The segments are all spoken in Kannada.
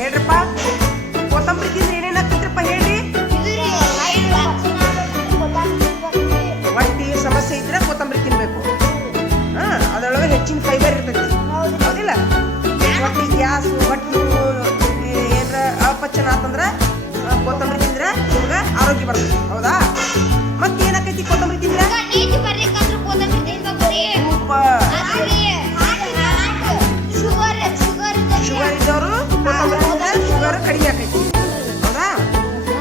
ಹೇಳ್ರಪ್ಪ, ಕೊತ್ತಂಬರಿ ತಿಂದ್ರೆ ಏನೇನಾಗ್ತೈತ್ರಪ್ಪ ಹೇಳ್ರಿ. ಹೊಟ್ಟಿ ಸಮಸ್ಯೆ ಇದ್ರೆ ಕೊತ್ತಂಬರಿ ತಿನ್ಬೇಕು. ಅದರೊಳಗೆ ಹೆಚ್ಚಿನ ಫೈಬರ್ ಇರ್ತೈತಿ, ಹೌದಿಲ್ಲ? ಹೊಟ್ಟಿ ಗ್ಯಾಸ್, ಹೊಟ್ಟಿ ಏನಾರ ಅಪಚನ ಆತಂದ್ರೆ ಕೊತ್ತಂಬರಿ ತಿಂದ್ರೆ ನಿಮ್ಗೆ ಆರೋಗ್ಯ ಬರ್ತೈತಿ, ಹೌದಾ? ಮತ್ತೆ ಏನಾಕೈತಿ ಕೊತ್ತಂಬರಿ ತಿಂದ್ರೆ? ಶುಗರ್ ಇದ್ದವರು ಕೊತ್ತಂಬರಿ ತಿಂದ್ರೆ ಶುಗರ್ ಕಡಿಮೆ ಆಕೈತಿ, ಹೌದಾ?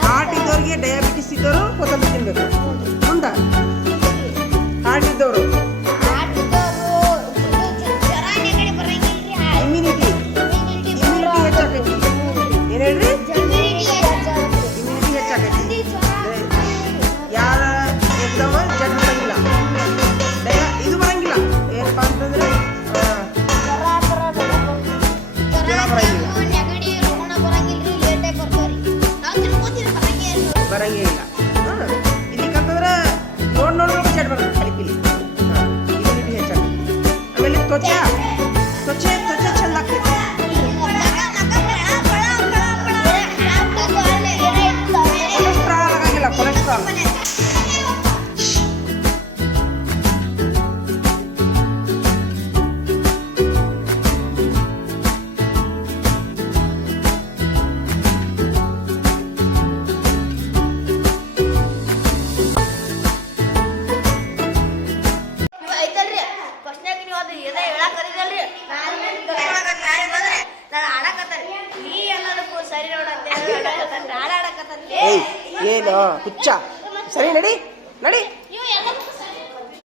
ಹಾರ್ಟ್ ಇದ್ದವ್ರಿಗೆ, ಡಯಾಬಿಟಿಸ್ ಇದ್ದವರು ಕೊತ್ತಂಬರಿ ತಿನ್ಬೇಕು. ಮುಂದೆ ಹಾರ್ಟ್ ಇದ್ದವರು ಇಮ್ಯುನಿಟಿ ಹೆಚ್ಚಾಕೈತಿ. ಏನ್ ಹೇಳ್ರಿ? ಇಮ್ಯುನಿಟಿ ಹೆಚ್ಚಾಕೈತಿ. ಯಾರ ಎಕ್ದಮ ಜಡ್ ಬರಂಗಿಲ್ಲ, ಇದು ಬರಂಗಿಲ್ಲ. ಏನಪ್ಪಾ ಅಂತಂದ್ರೆ ಬರಂಗೇ ಇಲ್ಲ. ಇದಕ್ಕಂತಂದ್ರೆ ನೋಡ್ಬೇಕು ಜಡ್ ಬರ್ತದೆ ಕಲಿಪಿಲಿ. ಇಮ್ಯುನಿಟಿ ಹೆಚ್ಚಾಗ್ತದೆ. ಆಮೇಲೆ ತ್ವಚೆ ಚಂದ ಆಗ್ತೈತಿ. ಕೊಲೆಸ್ಟ್ರಾಲ್ ಆಗಂಗಿಲ್ಲ, ಕೊಲೆಸ್ಟ್ರಾಲ್. ಏನು ಹುಚ್ಚ? ಸರಿ, ನಡಿ.